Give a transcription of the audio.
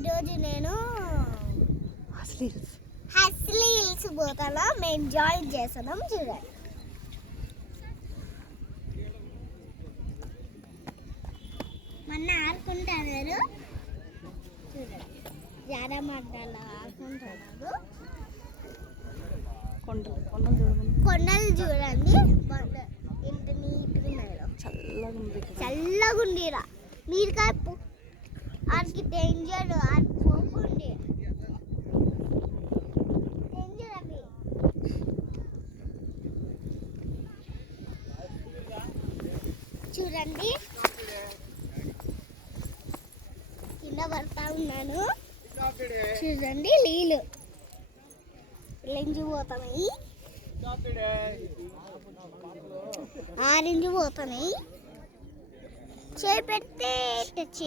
ఈరోజు నేను హస్లీ హిల్స్ పోతాను. మేము జాయిన్ చేస్తున్నాం చూడండి. మొన్న ఆడుకుంటున్నారు చూడండి. జాడమడ్డలో ఆడుకుంటున్నారు. కొండలు చూడండి. ఎంత నీట్గా ఉన్నాయో. చల్లగా ఉండిరా. మీరు కాదు ఆడికి డేంజర్. ఆడికి పోకండి. డేంజర్ అవి. చూడండి కింద పడతా ఉన్నాను. చూడండి నీళ్ళు పోతున్నాయి. ఆరెంజ్ పోతున్నాయి. చేపెడితే టచ్